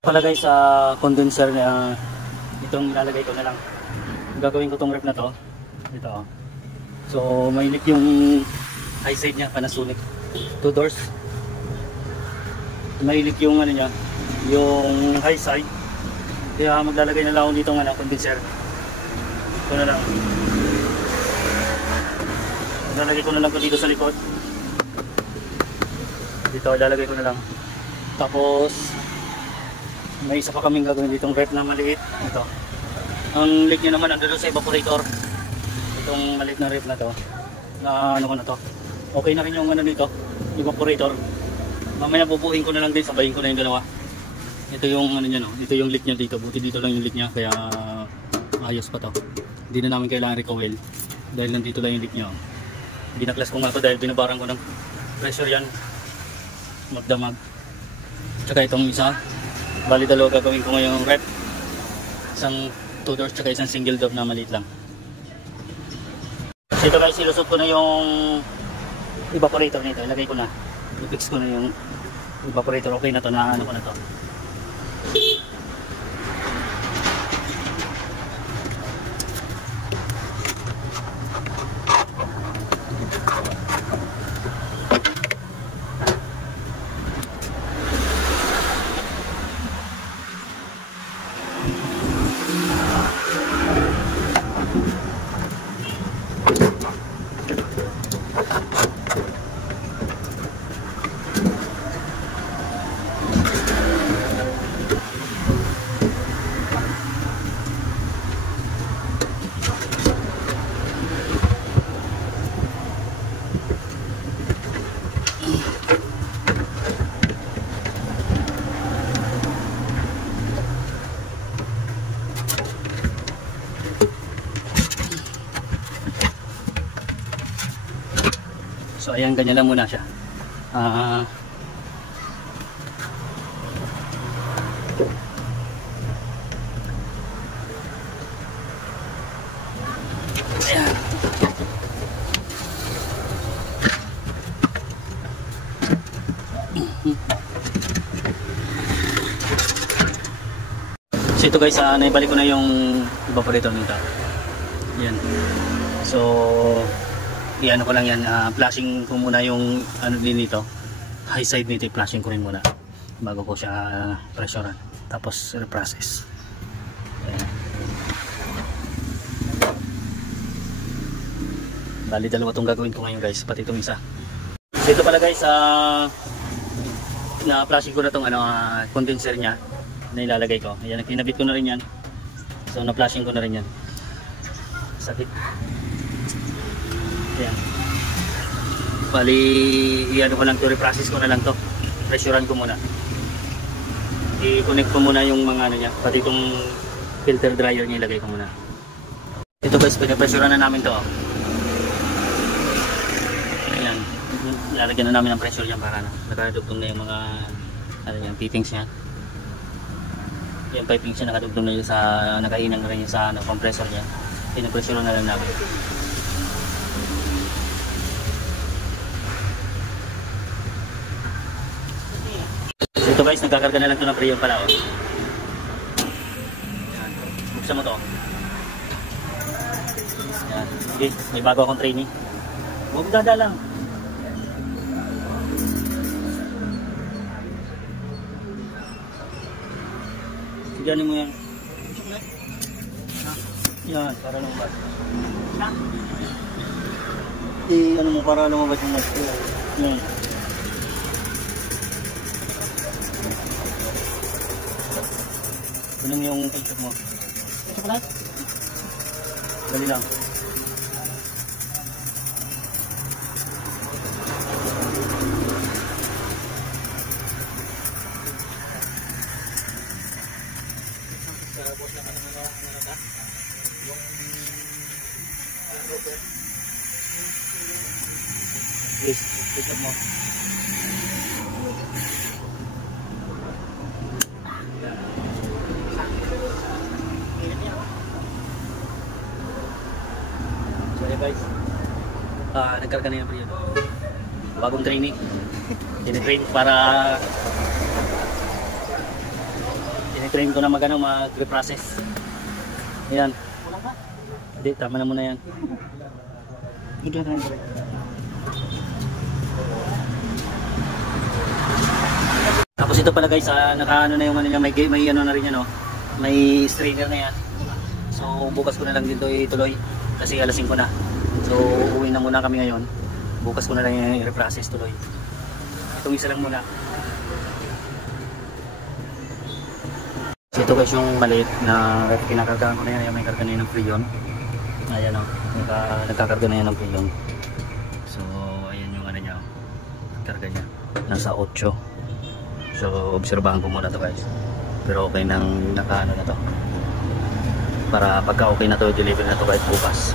Pala guys, sa condenser na itong ilalagay ko na lang. Gagawin ko tong ref na to. Ito. So mainit yung high side niya, Panasonic. 2 doors. Mainit yung ano niya, yung high side. Kaya maglalagay na lang ako dito ng condenser. Ito na lang. Maglalagay ko na lang dito sa likod. Dito ilalagay ko na lang. Tapos may isa pa kaming gagawin ditong ref na maliit. Ito. Ang leak niya naman andun sa evaporator. Itong maliit na ref na to. Na ano ko na to. Okay na rin yung ano dito, evaporator. Mamaya bubuhin ko na lang din, sabayin ko na yung dalawa. Ito yung ano niya, no. Ito yung leak niya dito. Buti dito lang yung leak niya, kaya ayos pa to. Hindi na namin kailangan recoil dahil nandito lang yung leak niya. Binaklas ko nga to dahil binabaran ko ng pressure yan. Magdamag. Tsaka itong isa. Bali dalawa gagawin ko ngayong ref. Isang 2 doors tsaka isang single door na maliit lang. So ito guys, ilusot ko na yung evaporator nito. Ilagay ko na. I-fix ko na yung evaporator. Okay na to, na ano ko na to. So ayan, ganyan lang muna siya. Ayan. So ito guys, naibalik ko na yung evaporator nito. Yan. So iano ko lang yan, flashing ko muna yung ano din nito, high side nito, flashing ko rin muna bago ko siya pressurean, tapos reprocess. Ayan. Bali dalawa itong gagawin ko ngayon guys, pati itong isa. So ito pala guys, na flashing ko na itong condenser nya na ilalagay ko. Ayan, kinabit ko na rin yan. So na flashing ko na rin yan. Sakit. Ayan. Bali, i-ano ko lang to, reprocess ko na lang to. Pressurean ko muna. I-connect ko muna yung mga ano niya, pati itong filter dryer niya ilagay ko muna. Ito guys, pinapressurean na namin to. Ayan. Lalagyan na namin ng pressure yan para nakadugtong na yung mga ano yan, fittings niya. Yung piping siya nakadugtong na yun sa, nakainang na rin yung sa compressor niya. Pinapressurean na lang namin. Ito guys, nagkakarga na lang ito ng preyon pala. Oh. Yan. Buksan mo to. Yan. Okay, may bago akong training. Huwag dada lang. Tignan mo yan. Yan, para lumabas. Ano mo, para lumabas yung mas. Yan. Ganun yung picture mo. Ito pala? Dali lang. Sarapos na ka naman na nata? Yung broker. Please, picture mo. Guys, nagkarga na yung periodo. Bagong training. Tinitrain para Tinitrain ko na mag-reprocess. Ayan. Hindi, tama na muna yan. Tapos ito pala guys, nakaano na yung ano niya, may ano na rin yan, no? May strainer na yan. So bukas ko na lang dito ituloy kasi alas 5 na. So uwi na muna kami ngayon. Bukas ko na lang yung i-reprocess tuloy. Itong isa lang muna. So ito guys yung maliit na kinakargahan ko na yan. May karga na yun ng Freon. Ayan o, nagkakarga na yan ng Freon. So ayan yung ano niya, karga niya. Nasa 8. So obserbahan ko muna to guys. Pero okay nang nakaano na to. Para pagka okay na to, deliver na to guys bukas.